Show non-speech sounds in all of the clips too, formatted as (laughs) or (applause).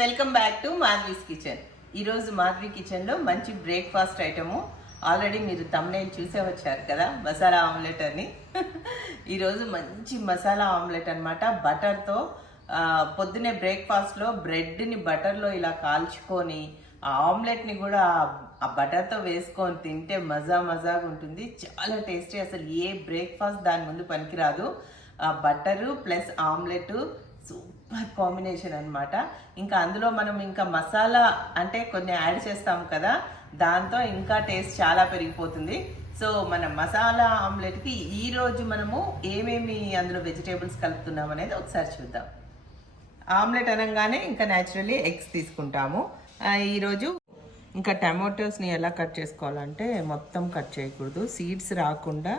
Welcome back to Madhavi's kitchen. ఈరోజు మాధవి కిచెన్లో మంచి బ్రేక్ఫాస్ట్ ఐటము. ఆల్రెడీ మీరు తమ్నేల్ చూసే వచ్చారు కదా మసాలా ఆమ్లెట్ అని. (laughs) ఈరోజు మంచి మసాలా ఆమ్లెట్ అనమాట బటర్తో పొద్దునే బ్రేక్ఫాస్ట్లో బ్రెడ్ని బటర్లో ఇలా కాల్చుకొని ఆ ఆమ్లెట్ని కూడా ఆ బటర్తో వేసుకొని తింటే మజా మజాగా ఉంటుంది. చాలా టేస్టీ. అసలు ఏ బ్రేక్ఫాస్ట్ దాని ముందు పనికిరాదు. ఆ butter plus omelette super combination అనమాట ఇంకా అందులో మనం ఇంకా మసాలా అంటే కొన్ని యాడ్ చేస్తాం కదా దాంతో ఇంకా టేస్ట్ చాలా పెరిగిపోతుంది. సో మన మసాలా ఆమ్లెట్కి ఈరోజు మనము ఏమేమి అందులో వెజిటేబుల్స్ కలుపుతున్నాం అనేది ఒకసారి చూద్దాం. ఆమ్లెట్ అనగానే ఇంకా న్యాచురల్లీ ఎగ్స్ తీసుకుంటాము. ఈరోజు ఇంకా టమాటోస్ని ఎలా కట్ చేసుకోవాలంటే మొత్తం కట్ చేయకూడదు. సీడ్స్ రాకుండా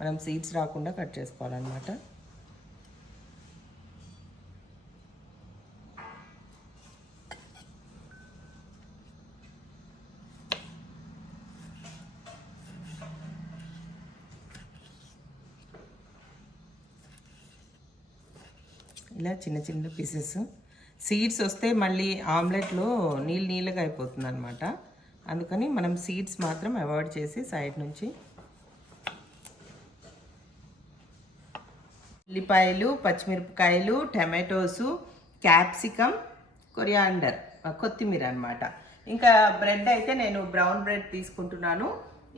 మనం సీడ్స్ రాకుండా కట్ చేసుకోవాలన్నమాట. ఇలా చిన్న చిన్న పీసెస్. సీడ్స్ వస్తే మళ్ళీ ఆమ్లెట్లో నీళ్ళు నీళ్ళగా అయిపోతుంది అనమాట అందుకని మనం సీడ్స్ మాత్రం అవాయిడ్ చేసి సైడ్ నుంచి ఉల్లిపాయలు పచ్చిమిరపకాయలు టమాటోసు క్యాప్సికమ్ కొరియాండర్ కొత్తిమీర అనమాట ఇంకా బ్రెడ్ అయితే నేను బ్రౌన్ బ్రెడ్ తీసుకుంటున్నాను.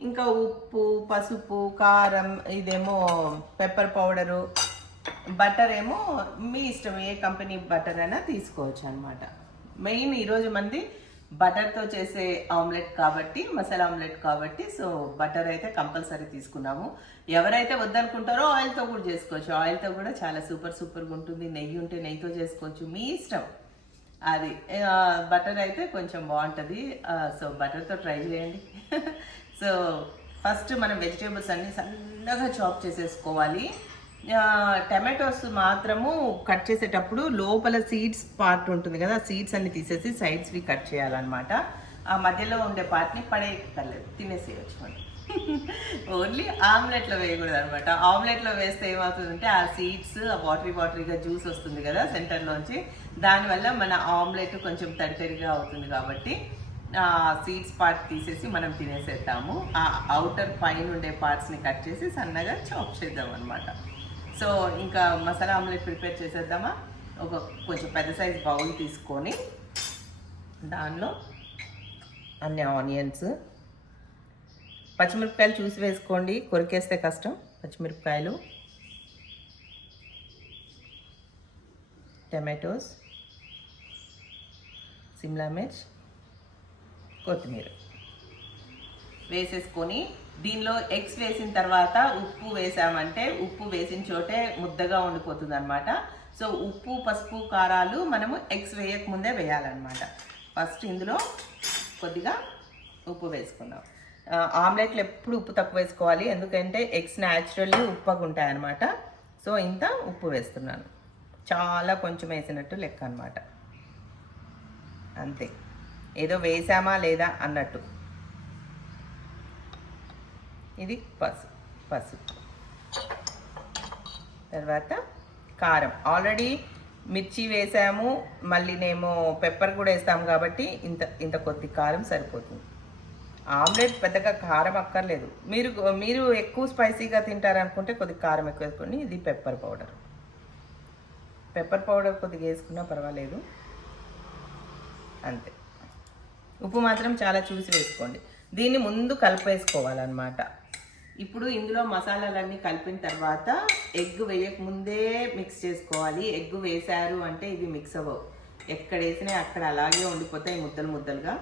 ఇంకా ఉప్పు పసుపు కారం ఇదేమో పెప్పర్ పౌడరు బటర్ ఏమో మీ ఇష్టం ఏ కంపెనీ బటర్ అయినా తీసుకోవచ్చు అనమాట మెయిన్ ఈరోజు మంది బటర్తో చేసే ఆమ్లెట్ కాబట్టి మసాలా ఆమ్లెట్ కాబట్టి సో బటర్ అయితే కంపల్సరీ తీసుకున్నాము. ఎవరైతే వద్దనుకుంటారో ఆయిల్తో కూడా చేసుకోవచ్చు. ఆయిల్తో కూడా చాలా సూపర్ సూపర్గా ఉంటుంది. నెయ్యి ఉంటే నెయ్యితో చేసుకోవచ్చు. మీ ఇష్టం. అది బటర్ అయితే కొంచెం బాగుంటుంది. సో బటర్తో ట్రై చేయండి. (laughs) సో ఫస్ట్ మనం వెజిటేబుల్స్ అన్ని సన్నగా చాప్ చేసేసుకోవాలి. టమాటోస్ మాత్రము కట్ చేసేటప్పుడు లోపల సీడ్స్ పార్ట్ ఉంటుంది కదా సీడ్స్ అన్ని తీసేసి సైడ్స్వి కట్ చేయాలన్నమాట. ఆ మధ్యలో ఉండే పార్ట్ని పడేయక్కర్లేదు తినేసేయచ్చు మనం. ఓన్లీ ఆమ్లెట్లో వేయకూడదు అనమాట ఆమ్లెట్లో వేస్తే ఏమవుతుందంటే ఆ సీడ్స్ ఆ వాటరీ వాటరీగా జ్యూస్ వస్తుంది కదా సెంటర్లోంచి. దానివల్ల మన ఆమ్లెట్ కొంచెం తడితడిగా అవుతుంది కాబట్టి ఆ సీడ్స్ పార్ట్ తీసేసి మనం తినేసేద్దాము. ఆ అవుటర్ పైన ఉండే పార్ట్స్ని కట్ చేసి సన్నగా చాప్ చేద్దాం అనమాట సో ఇంకా మసాలా ఆమ్లెట్ ప్రిపేర్ చేసేద్దామా? ఒక కొంచెం పెద్ద సైజ్ బౌల్ తీసుకొని దానిలో అన్ని ఆనియన్స్ పచ్చిమిరపకాయలు చూసి వేసుకోండి. కొరికేస్తే కష్టం. పచ్చిమిరపకాయలు టమాటోస్ సిమ్లా మిర్చ్ కొత్తిమీర వేసేసుకొని దీనిలో ఎగ్స్ వేసిన తర్వాత ఉప్పు వేసామంటే ఉప్పు వేసిన చోటే ముద్దగా ఉండిపోతుంది అనమాట సో ఉప్పు పసుపు కారాలు మనము ఎగ్స్ వేయక ముందే వేయాలన్నమాట. ఫస్ట్ ఇందులో కొద్దిగా ఉప్పు వేసుకుందాం. ఆమ్లెట్లు ఎప్పుడు ఉప్పు తక్కువ వేసుకోవాలి. ఎందుకంటే ఎగ్స్ న్యాచురల్లీ ఉప్పగా ఉంటాయన్నమాట. సో ఇంత ఉప్పు వేస్తున్నాను. చాలా కొంచెం వేసినట్టు లెక్క అనమాట అంతే. ఏదో వేసామా లేదా అన్నట్టు. ఇది పసుపు పసుపు తర్వాత కారం. ఆల్రెడీ మిర్చి వేసాము మళ్ళీ మేము పెప్పర్ కూడా వేస్తాము కాబట్టి ఇంత ఇంత కొద్ది కారం సరిపోతుంది. ఆమ్లెట్ పెద్దగా కారం అక్కర్లేదు. మీరు మీరు ఎక్కువ స్పైసీగా తింటారనుకుంటే కొద్దిగా కారం ఎక్కువ వేసుకోండి. ఇది పెప్పర్ పౌడర్ పెప్పర్ పౌడర్ కొద్దిగా వేసుకున్నా పర్వాలేదు. అంతే. ఉప్పు మాత్రం చాలా చూసి వేసుకోండి. దీన్ని ముందు కలిపేసుకోవాలన్నమాట. ఇప్పుడు ఇందులో మసాలాలన్నీ కలిపిన తర్వాత ఎగ్ వేయక ముందే మిక్స్ చేసుకోవాలి. ఎగ్ వేశారు అంటే ఇవి మిక్స్ అవ్వవు. ఎక్కడ వేసినా అక్కడ అలాగే ఉండిపోతాయి ముద్దలు ముద్దలుగా.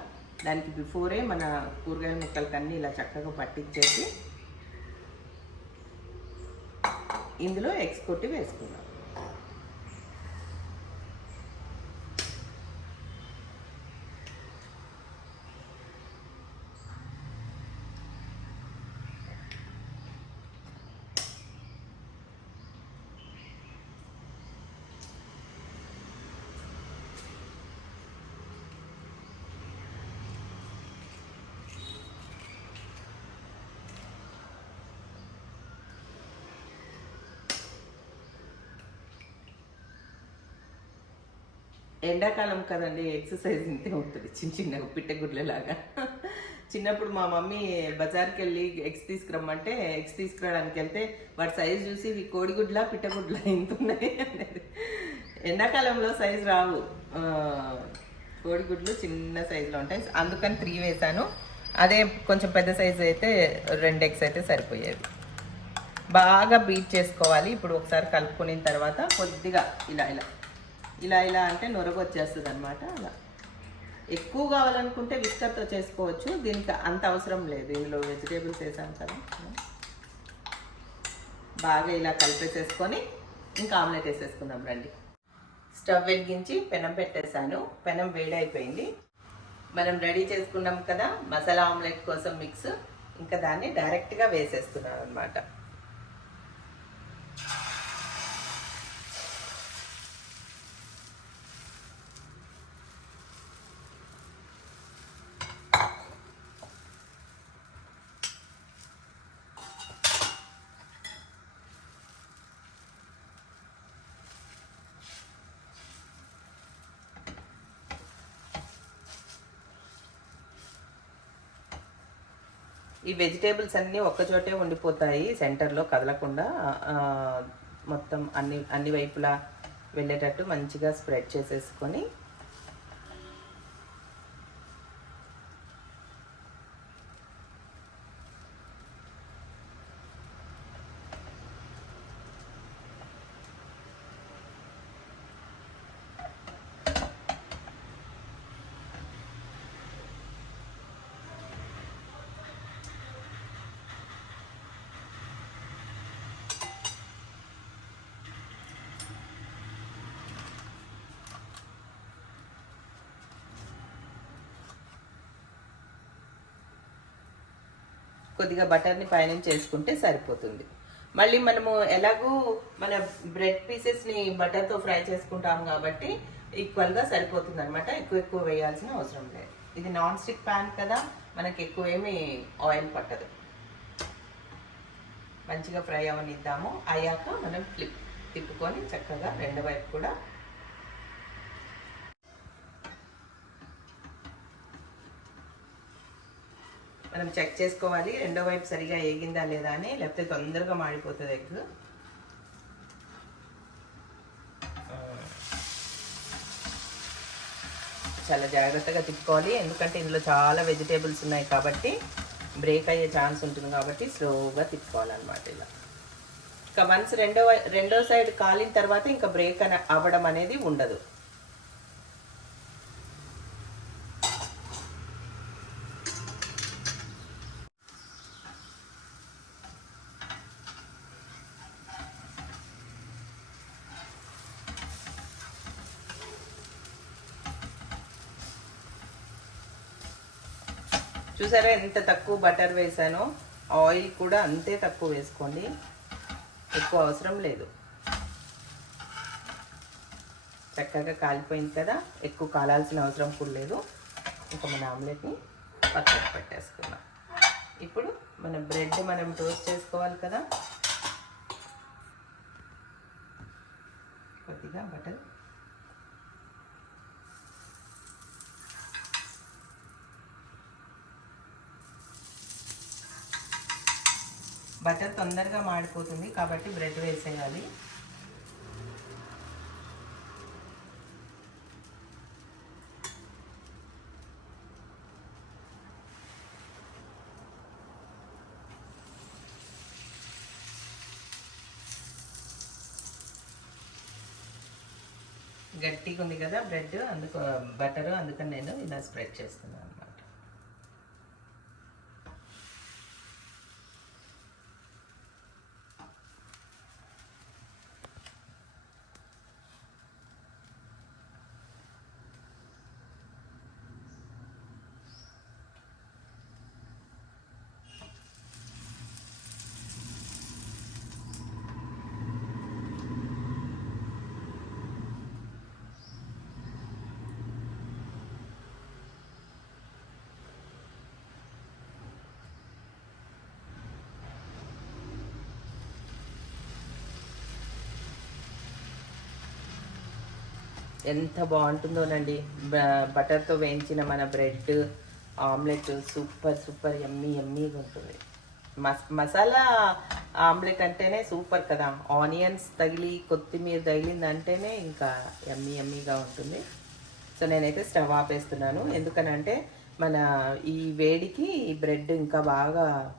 దానికి బిఫోరే మన కూరగాయల ముక్కలకన్నీ ఇలా చక్కగా పట్టించేసి ఇందులో ఎగ్స్ కొట్టి వేసుకుందాం. ఎండాకాలం కదండి ఎక్సర్సైజ్ ఇంతే ఉంటుంది చిన్న చిన్నగా పిట్టగుడ్లలాగా. చిన్నప్పుడు మా మమ్మీ బజార్కి వెళ్ళి ఎగ్స్ తీసుకురమ్మంటే ఎగ్స్ తీసుకురావడానికి వెళ్తే వాటి సైజ్ చూసి ఇవి కోడిగుడ్ల పిట్టగుడ్ల ఇంత ఉన్నాయి అనేది. ఎండాకాలంలో సైజ్ రావు. కోడిగుడ్లు చిన్న సైజులో ఉంటాయి. అందుకని త్రీ వేసాను అదే కొంచెం పెద్ద సైజు అయితే రెండు ఎగ్స్ అయితే సరిపోయేవి. బాగా బీట్ చేసుకోవాలి. ఇప్పుడు ఒకసారి కలుపుకున్న తర్వాత కొద్దిగా ఇలా ఇలా. ఇలా ఇలా అంటే నొరగ వచ్చేస్తుంది అనమాట అలా. ఎక్కువ కావాలనుకుంటే విస్కర్తో చేసుకోవచ్చు దీనికి అంత అవసరం లేదు. ఇందులో వెజిటేబుల్స్ వేసాం కదా. బాగా ఇలా కలిపేసేసుకొని ఇంకా ఆమ్లెట్ వేసేసుకుందాం రండి. స్టవ్ వెలిగించి పెనం పెట్టేశాను. పెనం వేడైపోయింది. మనం రెడీ చేసుకున్నాం కదా మసాలా ఆమ్లెట్ కోసం మిక్స్. ఇంకా దాన్ని డైరెక్ట్గా వేసేస్తున్నాను అనమాట ఈ వెజిటేబుల్స్ అన్నీ ఒక్కచోటే ఉండిపోతాయి సెంటర్లో కదలకుండా మొత్తం అన్ని అన్ని వైపులా వెళ్ళేటట్టు మంచిగా స్ప్రెడ్ చేసేసుకొని కొద్దిగా బటర్ని పైనుంచి వేసుకుంటే సరిపోతుంది. మళ్ళీ మనము ఎలాగూ మన బ్రెడ్ పీసెస్ని బటర్తో ఫ్రై చేసుకుంటాం కాబట్టి ఈక్వల్గా సరిపోతుంది అనమాట ఎక్కువ ఎక్కువ వేయాల్సిన అవసరం లేదు. ఇది నాన్ స్టిక్ ప్యాన్ కదా మనకి ఎక్కువ ఏమి ఆయిల్ పట్టదు. మంచిగా ఫ్రై అవనిద్దాము. అయ్యాక మనం ఫ్లిప్ తిప్పుకొని చక్కగా రెండు వైపు కూడా మనం చెక్ చేసుకోవాలి. రెండో వైపు సరిగా ఏగిందా లేదా అని. లేకపోతే తొందరగా మాడిపోతుంది ఎగ్. చాలా జాగ్రత్తగా తిప్పుకోవాలి. ఎందుకంటే ఇందులో చాలా వెజిటేబుల్స్ ఉన్నాయి కాబట్టి బ్రేక్ అయ్యే ఛాన్స్ ఉంటుంది కాబట్టి స్లోగా తిప్పుకోవాలన్నమాట ఇలా. ఇంకా వన్స్ రెండో వై- రెండో సైడ్ కాలిన తర్వాత ఇంకా బ్రేక్ అని అవ్వడం అనేది ఉండదు. చూసారా ఎంత తక్కువ బటర్ వేసానో ఆయిల్ కూడా అంతే తక్కువ వేసుకోండి. ఎక్కువ అవసరం లేదు. చక్కగా కాలిపోయింది కదా ఎక్కువ కాలాల్సిన అవసరం కూడా లేదు. ఇంకా మన ఆమ్లెట్ని పక్కన పెట్టేసుకుందాం. ఇప్పుడు మన బ్రెడ్ మనం టోస్ట్ చేసుకోవాలి కదా. కొద్దిగా బటర్ బటర్ తొందరగా మాడిపోతుంది కాబట్టి బ్రెడ్ వేసేయాలి. గట్టిగా ఉంది కదా బ్రెడ్ అందుకు బటరు అందుకని నేను ఇలా స్ప్రెడ్ చేస్తున్నాను. ఎంత బాగుంటుందోనండి. బ- బటర్తో వేయించిన మన bread omelette super super yummy ఎమ్మీగా ఉంటుంది. మస్ మసాలా ఆమ్లెట్ అంటేనే సూపర్ కదా. ఆనియన్స్ తగిలి కొత్తిమీర తగిలిందంటేనే ఇంకా ఎమ్మీ ఎమ్మీగా ఉంటుంది. సో నేనైతే స్టవ్ ఆపేస్తున్నాను. ఎందుకనంటే మన ఈ వేడికి బ్రెడ్ ఇంకా బాగా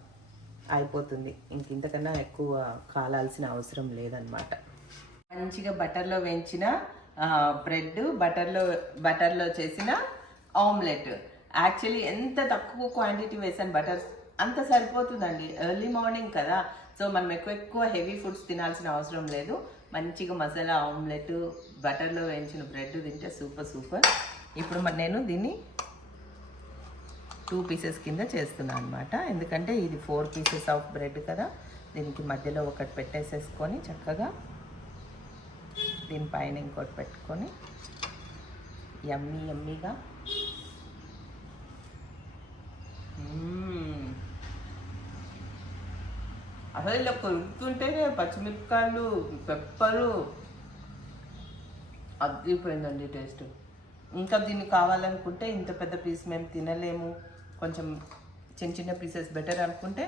అయిపోతుంది. ఇంక ఇంతకన్నా ఎక్కువ కాలాల్సిన అవసరం లేదనమాట మంచిగా బటర్లో వేయించిన బ్రెడ్ బటర్లో బటర్లో చేసిన ఆమ్లెట్. యాక్చువల్లీ ఎంత తక్కువ క్వాంటిటీ వేసాను బటర్ అంత సరిపోతుందండి. ఎర్లీ మార్నింగ్ కదా. సో మనం ఎక్కువ ఎక్కువ హెవీ ఫుడ్స్ తినాల్సిన అవసరం లేదు. మంచిగా మసాలా ఆమ్లెట్ బటర్లో వేయించిన బ్రెడ్ తింటే సూపర్ సూపర్ ఇప్పుడు మరి నేను దీన్ని టూ పీసెస్ కింద చేస్తున్నాను అనమాట ఎందుకంటే ఇది ఫోర్ పీసెస్ ఆఫ్ బ్రెడ్ కదా. దీనికి మధ్యలో ఒకటి పెట్టేసేసుకొని చక్కగా దీనిపైన ఇంకోటి పెట్టుకొని యమ్మీ యమ్మీగా. అసలు ఇలా కొరుకుతుంటేనే పచ్చిమిరపకాయలు పెప్పరు. అద్దిపోయిందండి టేస్ట్. ఇంకా దీన్ని కావాలనుకుంటే ఇంత పెద్ద పీస్ మేము తినలేము. కొంచెం చిన్న చిన్న పీసెస్ బెటర్ అనుకుంటే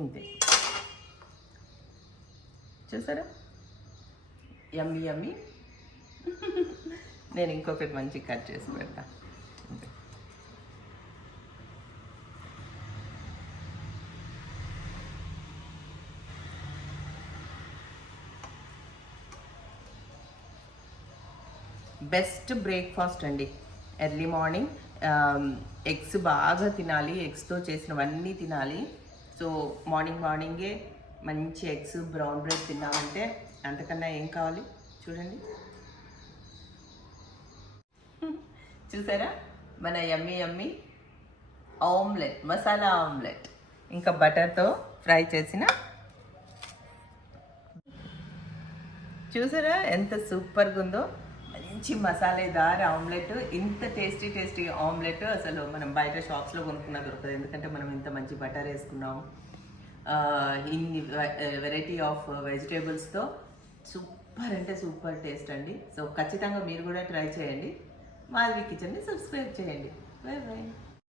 ఇంతే చూసారా? ఎమ్మి ఎమ్మి నేను ఇంకొకటి మంచి కట్ చేసి పెడతా. బెస్ట్ బ్రేక్ఫాస్ట్ అండి. ఎర్లీ మార్నింగ్ ఎగ్స్ బాగా తినాలి ఎగ్స్తో చేసినవన్నీ తినాలి. సో మార్నింగ్ మార్నింగే మంచి ఎగ్స్ బ్రౌన్ బ్రెడ్ తిన్నామంటే అంతకన్నా ఏం కావాలి? చూడండి. చూసారా? మన yummy yummy omelette masala omelette. ఇంకా బటర్తో ఫ్రై చేసిన చూసారా ఎంత సూపర్గా ఉందో మంచి మసాలేదార్ ఆమ్లెట్. ఇంత టేస్టీ టేస్టీ ఆమ్లెట్ అసలు మనం బయట షాప్స్లో కొనుక్కున్నా దొరకదు. ఎందుకంటే మనం ఇంత మంచి బటర్ వేసుకున్నాం. ఇన్ని వెరైటీ ఆఫ్ వెజిటేబుల్స్తో సూపర్ అంటే సూపర్ టేస్ట్ అండి. సో ఖచ్చితంగా మీరు కూడా ట్రై చేయండి. మాధవి కిచెన్ని సబ్స్క్రైబ్ చేయండి. Bye bye